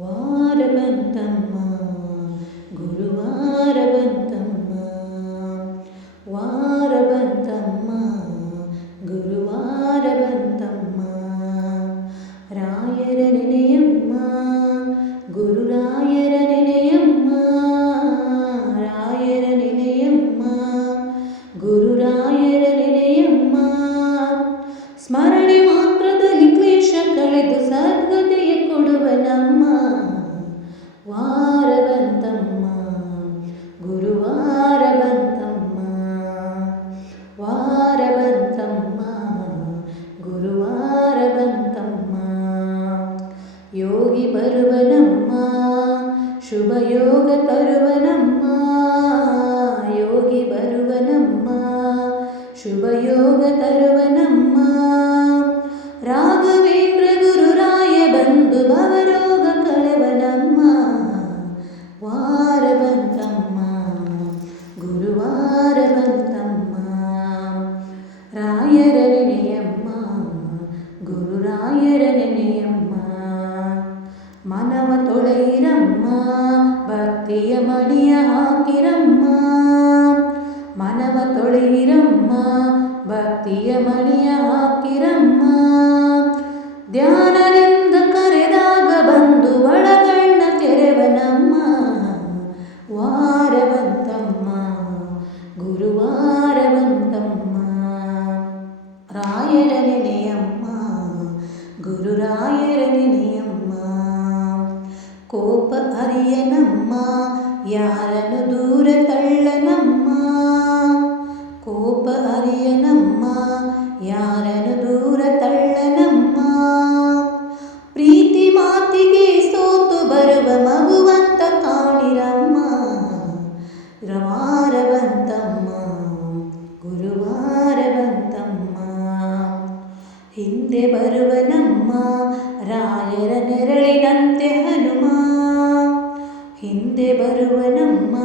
ವಾರ ಬಂತಮ್ಮ ಗುರುವಾರ ಬಂತಮ್ಮ, ವಾರ ಬಂತಮ್ಮ ಗುರುವಾರ ಬಂತಮ್ಮ. ರಾಯರ ನೆನೆಯಮ್ಮ ಗುರುರಾಯರ ನೆನೆಯಮ್ಮ, ರಾಯರ ನೆನೆಯಮ್ಮ ಗುರುರಾಯರ ನೆನೆಯಮ್ಮ. ಸ್ಮರಣೆ ಮಾತ್ರದಲ್ಲಿ ಕ್ಲೇಶ ಕಳೆದು ಸದ್ಗತಿಯ ಕೊಡುವನಮ್ಮ. ವಾರ ಬಂತಮ್ಮ ಗುರುವಾರ ಬಂತಮ್ಮ, ವಾರ ಬಂತಮ್ಮ ಗುರುವಾರ ಬಂತಮ್ಮ. ಯೋಗಿ ಬರುವನಮ್ಮ ಶುಭ ಯೋಗ ತರುವನಮ್ಮ, ಯೋಗಿ ಬರುವನಮ್ಮ ಶುಭ ಯೋಗ ತರುವನಮ್ಮ. ರಾಘವೇಂದ್ರ ಗುರುರಾಯ ಬಂದು ಭವರೋಗ ಕಳೆವನಮ್ಮ. ವಾರ ಬಂತಮ್ಮ ಗುರುವಾರ ಬಂತಮ್ಮ, ರಾಯರ ನೆನೆಯಮ್ಮ ಗುರುರಾಯರ ನೆನೆಯಮ್ಮ. ಮನವ ತೊಳೆಯಿರಮ್ಮ ಭಕ್ತಿಯ ಮಣಿಯ ಹಾಕಿರಮ್ಮ, ಮನವ ತೊಳೆಯಿರಮ್ಮ ಭಕ್ತಿಯ ಮಣಿಯ ಹಾಕಿರಮ್ಮ. ಧ್ಯಾನದಿಂದ ಕರೆದಾಗ ಬಂದು ಒಳಗಣ್ಣ ತೆರೆವನಮ್ಮ. ವಾರ ಬಂತಮ್ಮ ಗುರುವಾರ ಬಂತಮ್ಮ, ರಾಯರ ನೆನೆಯಮ್ಮ ಗುರುರಾಯರ ನೆನೆಯಮ್ಮ. ಕೋಪ ಅರಿಯನಮ್ಮ ಯಾರನ್ನು ದೂರ ತಳ್ಳನಮ್ಮ, ಕೋಪ ಅರಿಯನಮ್ಮ ಯಾರನ್ನು ದೂರ ತಳ್ಳನಮ್ಮ. ಪ್ರೀತಿ ಮಾತಿಗೆ ಸೋತು ಬರುವ ಮಗುವಂತ ಕಾಣಿರಮ್ಮ. ವಾರ ಬಂತಮ್ಮ ಗುರುವಾರ ಬಂತಮ್ಮ. ಹಿಂದೆ ಬರುವನಮ್ಮ ರಾಯರ ನೆರಳಿನಂತೆ ಹನುಮ, ಹಿಂದೆ ಬರುವನಮ್ಮ